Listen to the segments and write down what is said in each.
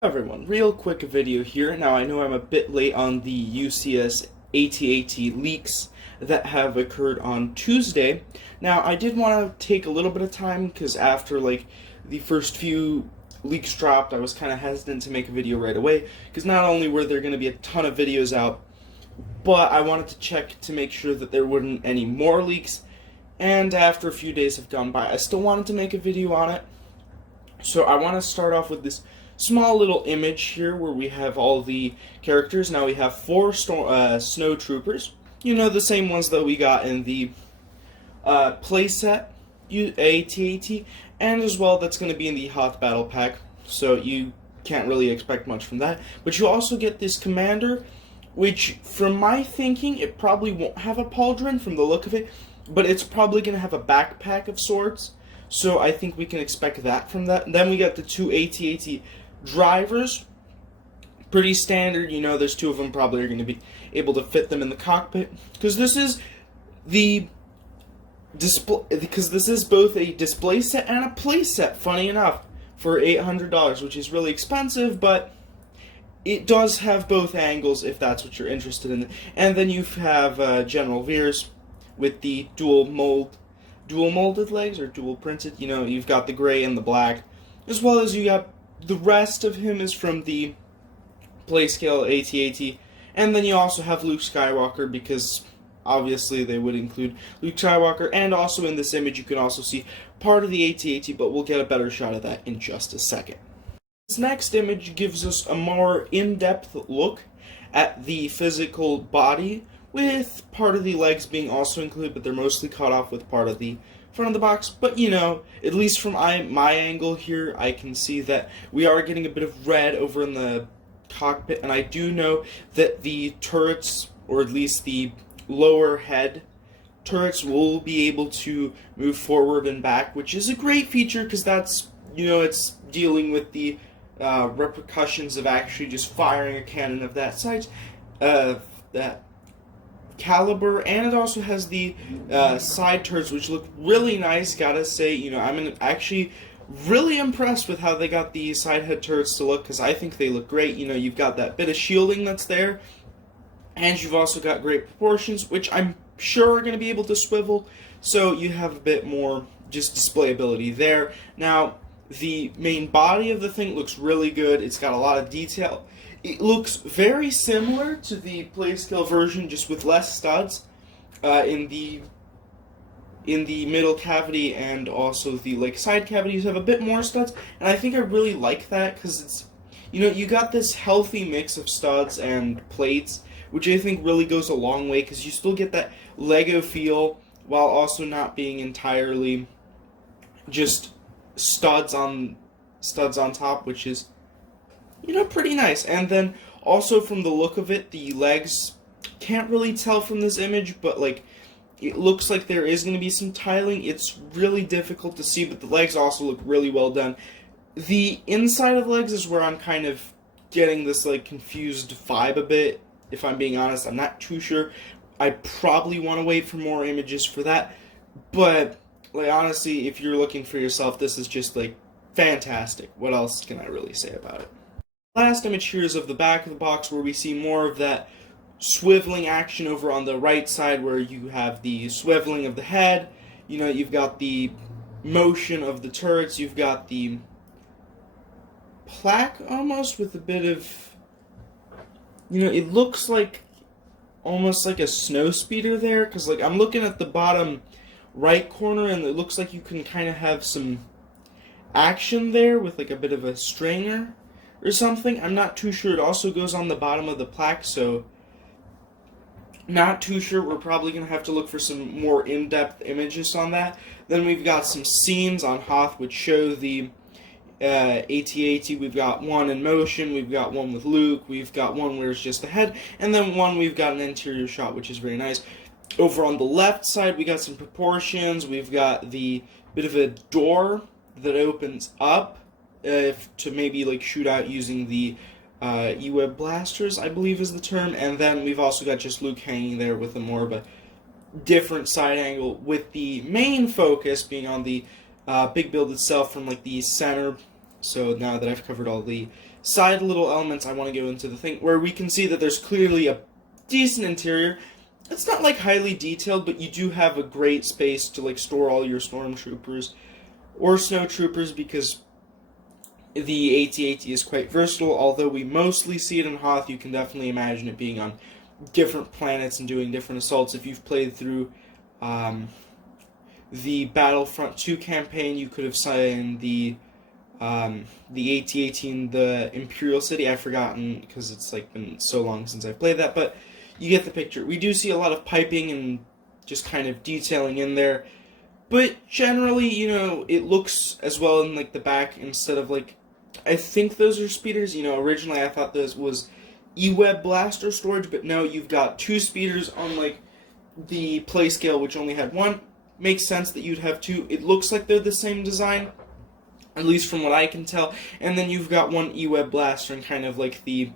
Everyone, real quick video here. Now I know I'm a bit late on the UCS AT-AT leaks that have occurred on Tuesday. Now I did want to take a little bit of time because after the first few leaks dropped, I was kind of hesitant to make a video right away because not only were there going to be a ton of videos out, but I wanted to check to make sure that there weren't any more leaks. And after a few days have gone by, I still wanted to make a video on it. So I want to start off with this small little image here where we have all the characters. Now we have four snow troopers. You know, the same ones that we got in the playset AT-AT, and as well that's going to be in the Hoth Battle Pack, so you can't really expect much from that. But you also get this commander, which from my thinking, it probably won't have a pauldron from the look of it, but it's probably going to have a backpack of sorts. So I think we can expect that from that. And then we got the two AT-AT drivers. Pretty standard, you know, there's two of them probably are going to be able to fit them in the cockpit. Because this is the display, because this is both a display set and a play set, funny enough, for $800, which is really expensive, but it does have both angles if that's what you're interested in. And then you have General Veers with the dual molded legs, or dual printed. You know, you've got the gray and the black, as well as you got the rest of him is from the Playscale AT-AT, and then you also have Luke Skywalker, because obviously they would include Luke Skywalker, and also in this image you can also see part of the AT-AT, but we'll get a better shot of that in just a second. This next image gives us a more in-depth look at the physical body, with part of the legs being also included, but they're mostly cut off with part of the front of the box. But you know, at least from my angle here, I can see that we are getting a bit of red over in the cockpit, and I do know that the turrets, or at least the lower head turrets, will be able to move forward and back, which is a great feature because that's, you know, it's dealing with the repercussions of actually just firing a cannon of that size, that caliber. And it also has the side turrets, which look really nice, gotta say. You know, I'm actually really impressed with how they got the side head turrets to look, because I think they look great. You know, you've got that bit of shielding that's there, and you've also got great proportions, which I'm sure are going to be able to swivel, so you have a bit more just displayability there. Now, the main body of the thing looks really good. It's got a lot of detail. It looks very similar to the Playscale version, just with less studs in the middle cavity, and also the side cavities have a bit more studs. And I think I really like that because it's, you know, you got this healthy mix of studs and plates, which I think really goes a long way because you still get that Lego feel while also not being entirely just studs on top, which is, you know, pretty nice. And then also from the look of it, the legs, can't really tell from this image, but it looks like there is going to be some tiling. It's really difficult to see, but the legs also look really well done. The inside of the legs is where I'm kind of getting this confused vibe a bit, if I'm being honest. I'm not too sure. I probably want to wait for more images for that, but honestly, if you're looking for yourself, this is just fantastic. What else can I really say about it? Last image here is of the back of the box, where we see more of that swiveling action over on the right side, where you have the swiveling of the head. You know, you've got the motion of the turrets, you've got the plaque almost with a bit of, you know, it looks almost like a snow speeder there, because I'm looking at the bottom right corner, and it looks like you can kind of have some action there with a bit of a strainer or something. I'm not too sure. It also goes on the bottom of the plaque, so not too sure. We're probably going to have to look for some more in-depth images on that. Then we've got some scenes on Hoth which show the AT-AT. We've got one in motion, we've got one with Luke, we've got one where it's just the head, and then one we've got an interior shot, which is very nice. Over on the left side, we got some proportions. We've got the bit of a door that opens up to maybe shoot out using the E-Web blasters, I believe is the term. And then we've also got just Luke hanging there with a more of a different side angle, with the main focus being on the big build itself from the center. So now that I've covered all the side little elements I want to go into the thing, where we can see that there's clearly a decent interior. It's not like highly detailed, but you do have a great space to like store all your stormtroopers or snowtroopers, because the AT-AT is quite versatile. Although we mostly see it in Hoth, you can definitely imagine it being on different planets and doing different assaults. If you've played through the Battlefront 2 campaign, you could have seen the AT-AT in the Imperial City. I've forgotten because it's like been so long since I've played that, but you get the picture. We do see a lot of piping and just kind of detailing in there, but generally, you know, it looks as well in like the back instead of like, I think those are speeders. You know, originally I thought this was E-Web blaster storage, but no, you've got two speeders on like the play scale, which only had one. Makes sense that you'd have two. It looks like they're the same design, at least from what I can tell. And then you've got one E-Web blaster in kind of like the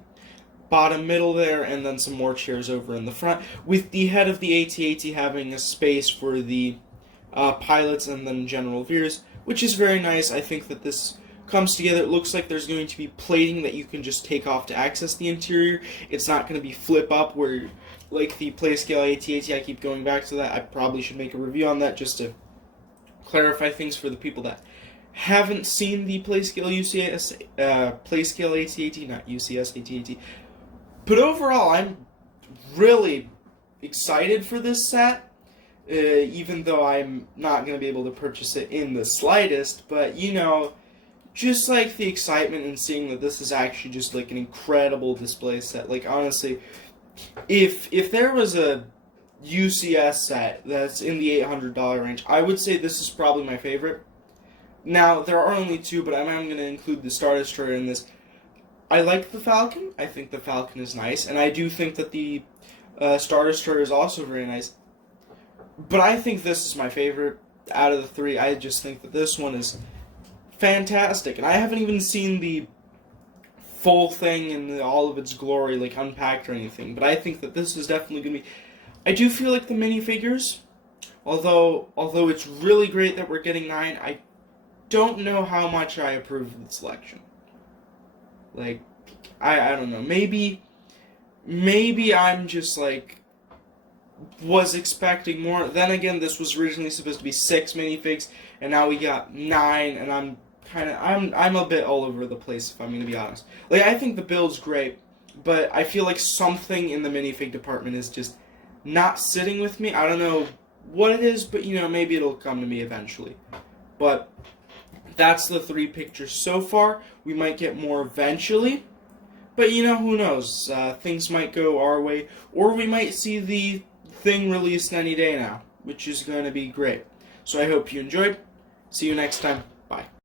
bottom middle there, and then some more chairs over in the front, with the head of the AT-AT having a space for the pilots and then General Veers, which is very nice. I think that this comes together. It looks like there's going to be plating that you can just take off to access the interior. It's not going to be flip up where, like the Playscale AT-AT, I keep going back to that. I probably should make a review on that just to clarify things for the people that haven't seen the Playscale UCS, Playscale AT-AT, not UCS AT-AT. But overall, I'm really excited for this set. Even though I'm not going to be able to purchase it in the slightest, but you know, just like the excitement in seeing that this is actually just like an incredible display set. Like honestly, if there was a UCS set that's in the $800 range, I would say this is probably my favorite. Now, there are only two, but I'm going to include the Star Destroyer in this. I like the Falcon. I think the Falcon is nice, and I do think that the Star Destroyer is also very nice. But I think this is my favorite out of the three. I just think that this one is fantastic, and I haven't even seen the full thing in all of its glory, like unpacked or anything. But I think that this is definitely going to be. I do feel like the minifigures, although it's really great that we're getting 9, I don't know how much I approve of the selection. Like, I don't know. Maybe I'm just like was expecting more. Then again, this was originally supposed to be 6 minifigs, and now we got 9, and I'm a bit all over the place, if I'm gonna be honest. Like, I think the build's great, but I feel like something in the minifig department is just not sitting with me. I don't know what it is, but you know, maybe it'll come to me eventually. But that's the 3 pictures so far. We might get more eventually, but you know, who knows? Things might go our way, or we might see the thing released any day now, which is going to be great. So I hope you enjoyed. See you next time. Bye.